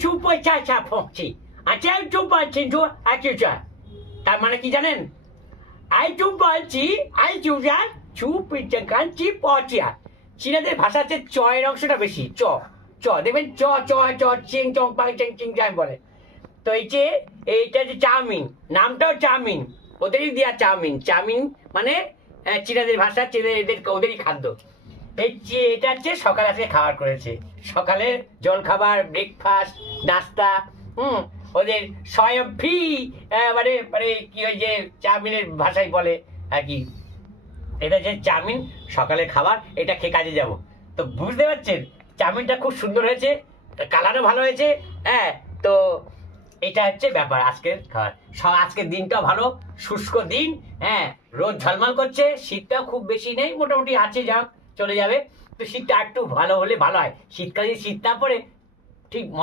出不恰恰放弃，这就把清楚就这，তার মানে কি জানেন? আইটু বলছি আইটুরা চুপি কাঞ্চি পচিয়া চীনাদের ভাষা হচ্ছে চয়ের অংশটা বেশি চ চ দেখবেন চ চ চ চিং চং পাং চিং চিং চাং বলে। তো এইটা যে চাউমিন, নামটাও চাউমিন, ওদেরই দেওয়া চাউমিন। চাউমিন মানে চীনাদের ভাষা, চীনাদের ওদেরই খাদ্য। এটা হচ্ছে সকালে আজকে খাবার করেছে, সকালের জল খাবার, ব্রেকফাস্ট, নাস্তা, ওদের স্বয়ং ফ্রি, মানে মানে কি ওই যে চাউমিনের ভাষায় বলে আর কি। এটা যে চাউমিন সকালের খাবার, এটা খেয়ে কাজে যাব। তো বুঝতে পারছেন চাউমিনটা খুব সুন্দর হয়েছে, কালারও ভালো হয়েছে। হ্যাঁ, তো এটা হচ্ছে ব্যাপার আজকের খাবার। আজকের দিনটাও ভালো, শুষ্ক দিন। হ্যাঁ, রোদ ঝলমল করছে, শীতটাও খুব বেশি নেই, মোটামুটি আছে, যাক চলে যাবে। তো শীতটা একটু ভালো হলে ভালো হয়, শীতকালে শীত না পড়ে ঠিক মজা।